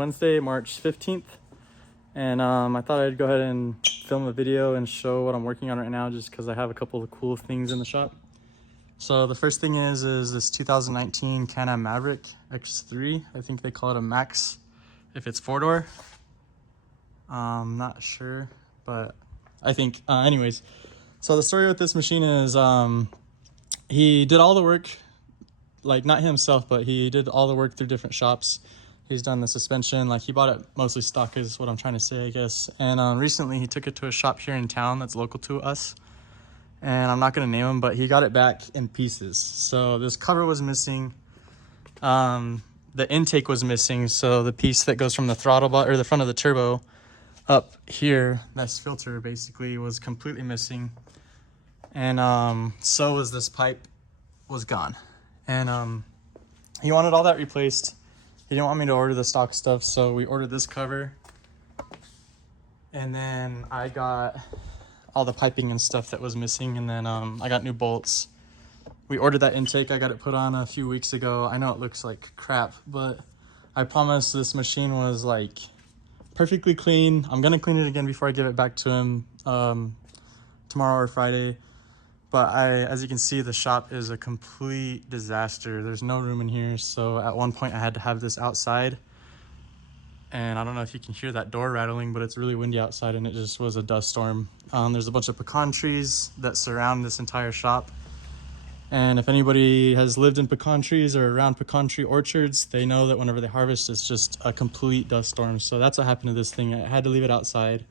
Wednesday, March 15th, and I thought I'd go ahead and film a video and show what I'm working on right now just because I have a couple of cool things in the shop. So the first thing is this 2019 Can-Am Maverick X3. I think they call it a Max if it's 4-door. Not sure, but I think, anyways. So the story with this machine is he did all the work, like not himself, but he did all the work through different shops. He's done the suspension, like he bought it mostly stock is what I'm trying to say, I guess. And recently he took it to a shop here in town that's local to us. And I'm not gonna name him, but he got it back in pieces. So this cover was missing. The intake was missing. So the piece that goes from the throttle or the front of the turbo up here, this filter basically was completely missing. And so was this pipe was gone. And he wanted all that replaced. He didn't want me to order the stock stuff, so we ordered this cover. And then I got all the piping and stuff that was missing, and then I got new bolts. We ordered that intake. I got it put on a few weeks ago. I know it looks like crap, but I promise this machine was like perfectly clean. I'm gonna clean it again before I give it back to him tomorrow or Friday. But as you can see, the shop is a complete disaster. There's no room in here. So at one point I had to have this outside. And I don't know if you can hear that door rattling, but it's really windy outside and it just was a dust storm. There's a bunch of pecan trees that surround this entire shop. And if anybody has lived in pecan trees or around pecan tree orchards, they know that whenever they harvest, it's just a complete dust storm. So that's what happened to this thing. I had to leave it outside.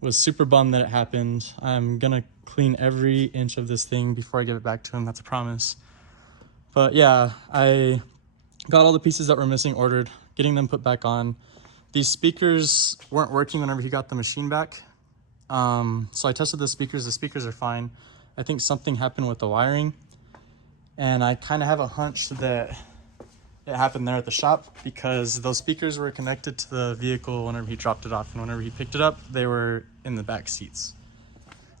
Was super bummed that it happened. I'm gonna clean every inch of this thing before I give it back to him. That's a promise. But yeah, I got all the pieces that were missing ordered, getting them put back on. These speakers weren't working whenever he got the machine back. So I tested the speakers. The speakers are fine. I think something happened with the wiring. And I kind of have a hunch that it happened there at the shop because those speakers were connected to the vehicle whenever he dropped it off, and whenever he picked it up, they were in the back seats.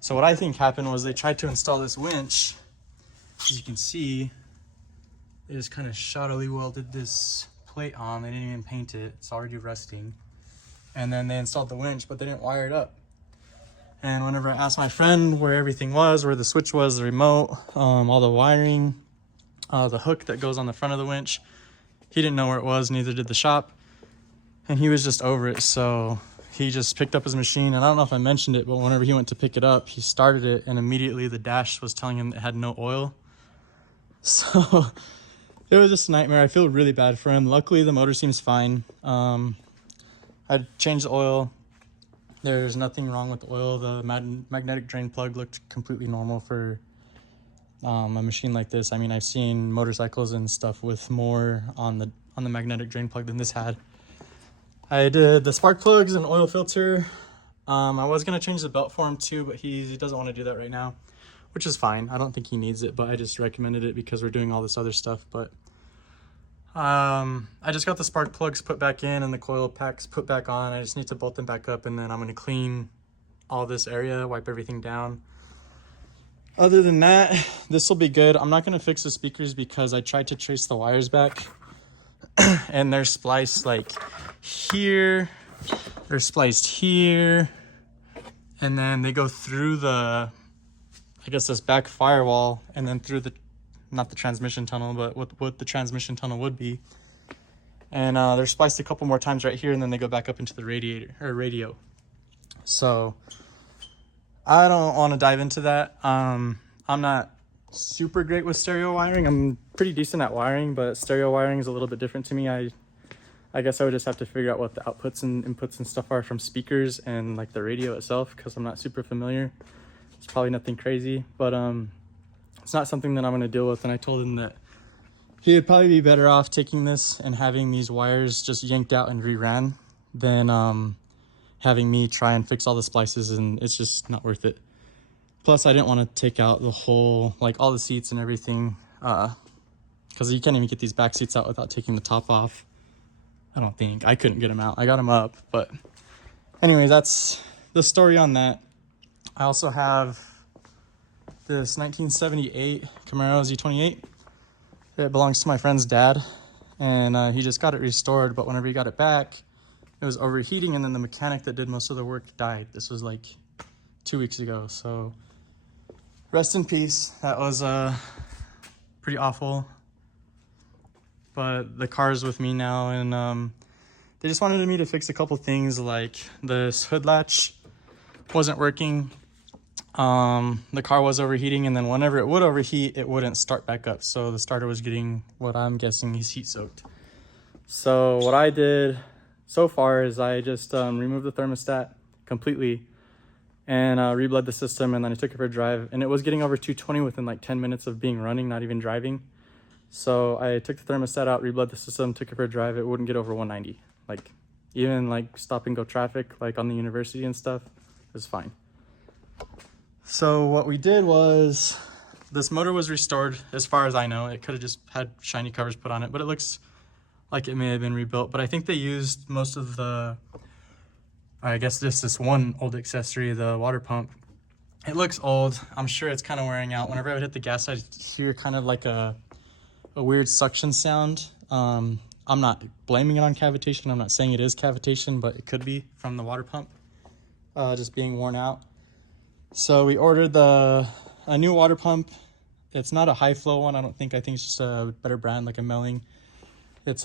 So what I think happened was they tried to install this winch. As you can see, they just kind of shoddily welded this plate on. They didn't even paint it. It's already rusting. And then they installed the winch, but they didn't wire it up. And whenever I asked my friend where everything was, where the switch was, the remote, all the wiring, the hook that goes on the front of the winch, he didn't know where it was, neither did the shop. And he was just over it, so he just picked up his machine. And I don't know if I mentioned it, but whenever he went to pick it up, he started it, and immediately the dash was telling him it had no oil. So it was just a nightmare. I feel really bad for him. Luckily, the motor seems fine. I changed the oil. There's nothing wrong with the oil. The magnetic drain plug looked completely normal for a machine like this. I mean, I've seen motorcycles and stuff with more on the magnetic drain plug than this had. I did the spark plugs and oil filter. I was gonna change the belt for him too, but he doesn't want to do that right now, which is fine. I don't think he needs it, but I just recommended it because we're doing all this other stuff. But I just got the spark plugs put back in and the coil packs put back on. I just need to bolt them back up, and then I'm gonna clean all this area, wipe everything down. Other than that, this will be good. I'm not gonna fix the speakers because I tried to trace the wires back and they're spliced like here, they're spliced here, and then they go through the, I guess this back firewall, and then through the, not the transmission tunnel, but what the transmission tunnel would be. And they're spliced a couple more times right here, and then they go back up into the radio. So I don't want to dive into that. I'm not super great with stereo wiring. I'm pretty decent at wiring, but stereo wiring is a little bit different to me. I guess I would just have to figure out what the outputs and inputs and stuff are from speakers and like the radio itself, because I'm not super familiar. It's probably nothing crazy, but it's not something that I'm going to deal with. And I told him that he would probably be better off taking this and having these wires just yanked out and reran than having me try and fix all the splices, and it's just not worth it. Plus, I didn't want to take out the whole, like all the seats and everything, because you can't even get these back seats out without taking the top off. I don't think. I couldn't get them out. I got them up, but anyways, that's the story on that. I also have this 1978 Camaro Z28. It belongs to my friend's dad. and he just got it restored, but whenever he got it back, it was overheating, and then the mechanic that did most of the work died. This was like 2 weeks ago, so rest in peace. That was pretty awful, but the car's with me now, and they just wanted me to fix a couple things, like this hood latch wasn't working. The car was overheating, and then whenever it would overheat, it wouldn't start back up, so the starter was getting, what I'm guessing, is heat soaked. So what I did so far is I just removed the thermostat completely and rebled the system, and then I took it for a drive, and it was getting over 220 within like 10 minutes of being running, not even driving. So I took the thermostat out, rebled the system, took it for a drive. It wouldn't get over 190. Like even like stop and go traffic, like on the university and stuff, it was fine. So what we did was, this motor was restored as far as I know. It could have just had shiny covers put on it, but it looks like it may have been rebuilt. But I think they used most of the, I guess just this one old accessory, the water pump. It looks old. I'm sure it's kind of wearing out. Whenever I would hit the gas, I'd hear kind of like a weird suction sound. I'm not blaming it on cavitation. I'm not saying it is cavitation, but it could be from the water pump just being worn out. So we ordered a new water pump. It's not a high flow one, I don't think. I think it's just a better brand, like a Melling. It's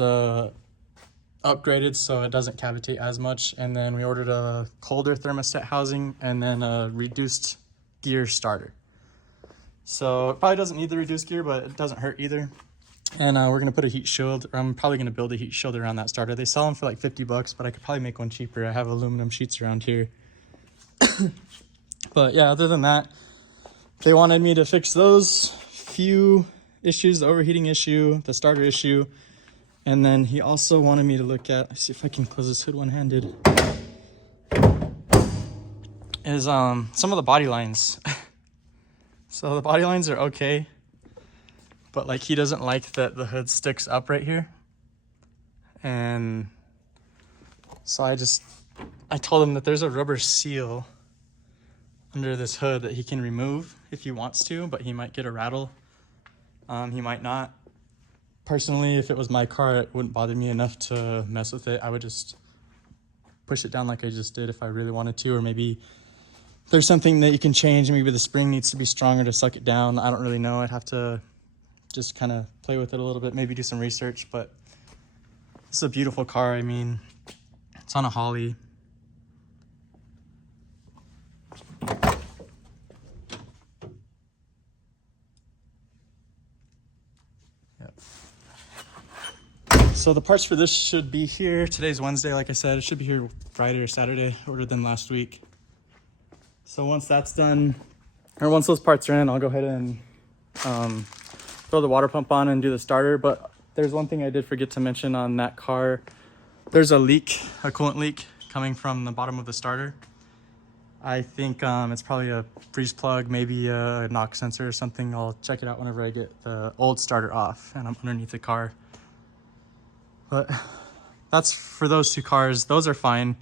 upgraded so it doesn't cavitate as much. And then we ordered a colder thermostat housing and then a reduced gear starter. So it probably doesn't need the reduced gear, but it doesn't hurt either. And we're gonna put a heat shield, or I'm probably gonna build a heat shield around that starter. They sell them for like 50 bucks, but I could probably make one cheaper. I have aluminum sheets around here. But yeah, other than that, they wanted me to fix those few issues, the overheating issue, the starter issue. And then he also wanted me to look at, let's see if I can close this hood one-handed, is some of the body lines. So the body lines are okay, but like he doesn't like that the hood sticks up right here. And so I told him that there's a rubber seal under this hood that he can remove if he wants to, but he might get a rattle. He might not. Personally, if it was my car, it wouldn't bother me enough to mess with it. I would just push it down like I just did if I really wanted to, or maybe there's something that you can change. Maybe the spring needs to be stronger to suck it down. I don't really know. I'd have to just kind of play with it a little bit, maybe do some research, but this is a beautiful car. I mean, it's on a Holly. So the parts for this should be here. Today's Wednesday, like I said. It should be here Friday or Saturday. Ordered them last week. So once that's done, or once those parts are in, I'll go ahead and throw the water pump on and do the starter. But there's one thing I did forget to mention on that car. There's a leak, a coolant leak coming from the bottom of the starter. I think it's probably a freeze plug, maybe a knock sensor or something. I'll check it out whenever I get the old starter off and I'm underneath the car. But that's for those two cars. Those are fine.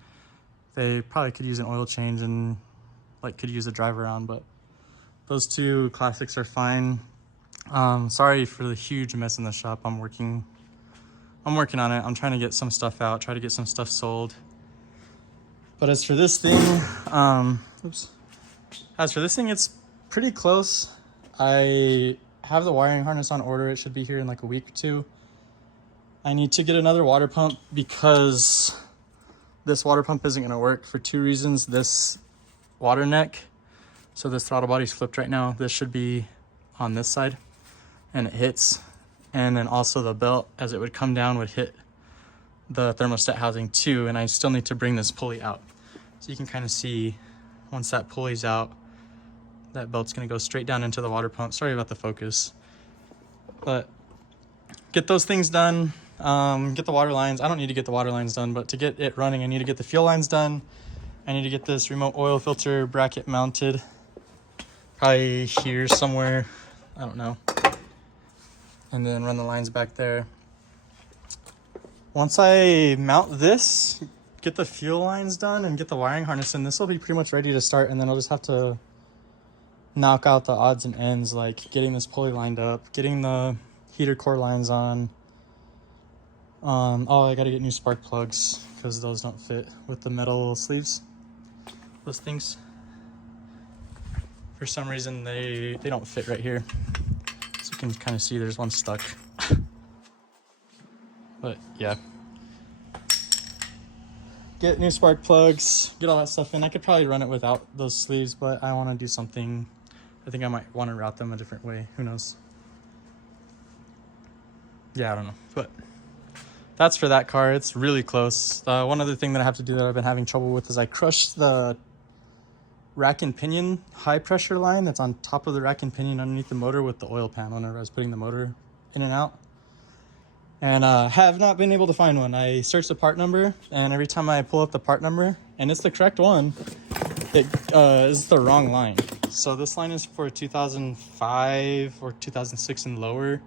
They probably could use an oil change and like could use a drive around, but those two classics are fine. Sorry for the huge mess in the shop. I'm working on it. I'm trying to get some stuff out, try to get some stuff sold. But as for this thing, it's pretty close. I have the wiring harness on order. It should be here in like a week or two. I need to get another water pump because this water pump isn't going to work for two reasons. This water neck, so this throttle body's flipped right now. This should be on this side and it hits. And then also the belt, as it would come down, would hit the thermostat housing too. And I still need to bring this pulley out. So you can kind of see once that pulley's out, that belt's going to go straight down into the water pump. Sorry about the focus. But get those things done. Get the water lines. I don't need to get the water lines done, but to get it running, I need to get the fuel lines done. I need to get this remote oil filter bracket mounted. Probably here somewhere. I don't know. And then run the lines back there. Once I mount this, get the fuel lines done and get the wiring harness in, this will be pretty much ready to start. And then I'll just have to knock out the odds and ends, like getting this pulley lined up, getting the heater core lines on, Oh, I gotta get new spark plugs because those don't fit with the metal sleeves. Those things, for some reason, they don't fit right here. So you can kind of see there's one stuck. But yeah. Get new spark plugs, get all that stuff in. I could probably run it without those sleeves, but I want to do something. I think I might want to route them a different way. Who knows? Yeah, I don't know. But that's for that car. It's really close. One other thing that I have to do that I've been having trouble with is I crushed the rack and pinion high pressure line that's on top of the rack and pinion underneath the motor with the oil pan whenever I was putting the motor in and out. And have not been able to find one. I searched the part number, and every time I pull up the part number, and it's the correct one, it is the wrong line. So this line is for 2005 or 2006 and lower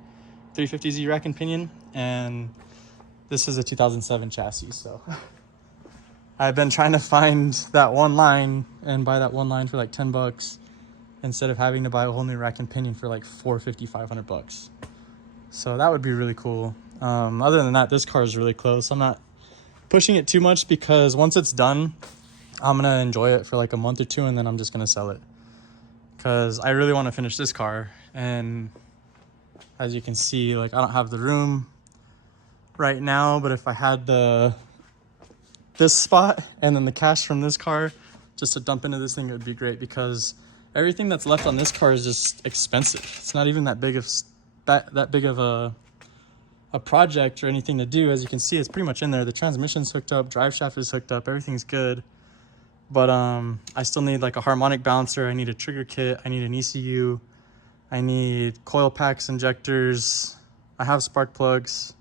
350Z rack and pinion, and this is a 2007 chassis. So I've been trying to find that one line and buy that one line for like 10 bucks instead of having to buy a whole new rack and pinion for like $450, $500. So that would be really cool. Other than that, this car is really close. I'm not pushing it too much because once it's done, I'm gonna enjoy it for like a month or two, and then I'm just gonna sell it because I really want to finish this car. And as you can see, like, I don't have the room right now, but if I had this spot and then the cash from this car just to dump into this thing, it would be great, because everything that's left on this car is just expensive. It's not even that big of a project or anything to do. As you can see, it's pretty much in there. The transmission's hooked up, drive shaft is hooked up, everything's good. But I still need like a harmonic balancer, I need a trigger kit, I need an ECU, I need coil packs, injectors, I have spark plugs.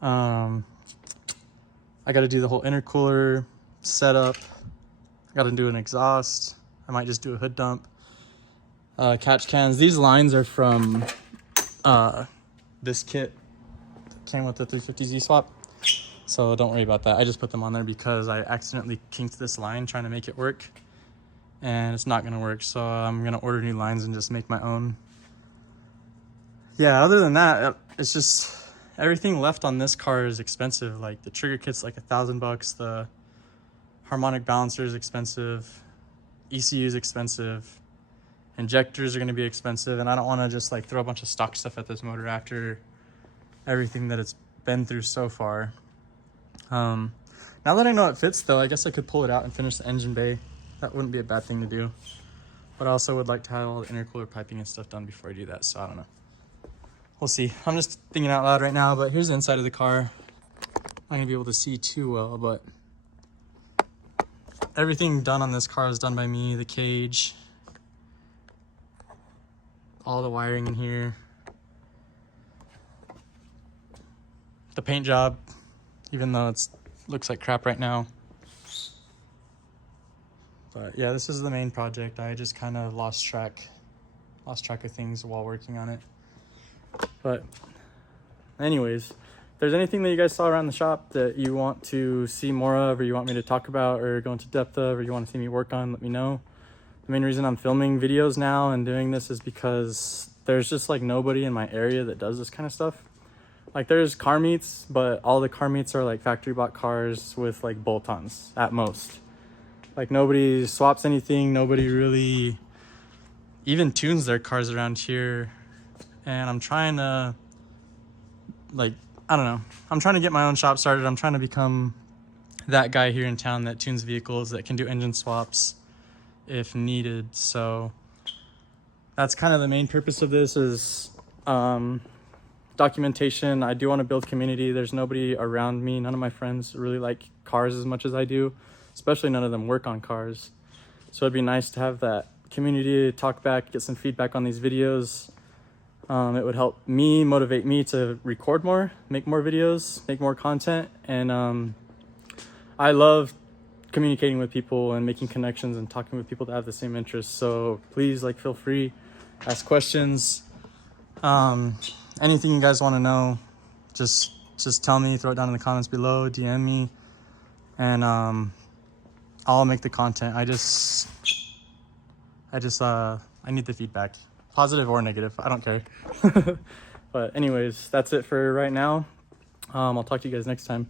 I gotta do the whole intercooler setup, I gotta do an exhaust, I might just do a hood dump. Catch cans, these lines are from this kit that came with the 350Z swap, so don't worry about that. I just put them on there because I accidentally kinked this line trying to make it work, and it's not gonna work, so I'm gonna order new lines and just make my own. Yeah, other than that, it's just everything left on this car is expensive. Like the trigger kit's like $1,000, the harmonic balancer is expensive, ECU is expensive, injectors are going to be expensive, and I don't want to just like throw a bunch of stock stuff at this motor after everything that it's been through so far. Now that I know it fits though, I guess I could pull it out and finish the engine bay. That wouldn't be a bad thing to do, but I also would like to have all the intercooler piping and stuff done before I do that, so I don't know. We'll see. I'm just thinking out loud right now, but here's the inside of the car. I'm not gonna be able to see too well, but everything done on this car is done by me. The cage, all the wiring in here, the paint job, even though it looks like crap right now. But yeah, this is the main project. I just kind of lost track of things while working on it. But anyways, if there's anything that you guys saw around the shop that you want to see more of, or you want me to talk about or go into depth of, or you want to see me work on, let me know. The main reason I'm filming videos now and doing this is because there's just like nobody in my area that does this kind of stuff. Like there's car meets, but all the car meets are like factory bought cars with like bolt-ons at most. Like nobody swaps anything, nobody really even tunes their cars around here. And I'm trying to, like, I don't know, I'm trying to get my own shop started. I'm trying to become that guy here in town that tunes vehicles, that can do engine swaps if needed. So that's kind of the main purpose of this, is documentation. I do want to build community. There's nobody around me, none of my friends really like cars as much as I do, especially none of them work on cars. So it'd be nice to have that community, talk back, get some feedback on these videos. It would help me, motivate me to record more, make more videos, make more content. And I love communicating with people and making connections and talking with people that have the same interests. So please, like, feel free, ask questions. Anything you guys want to know, just tell me, throw it down in the comments below, DM me, and I'll make the content. I need the feedback. Positive or negative, I don't care. But anyways, that's it for right now. I'll talk to you guys next time.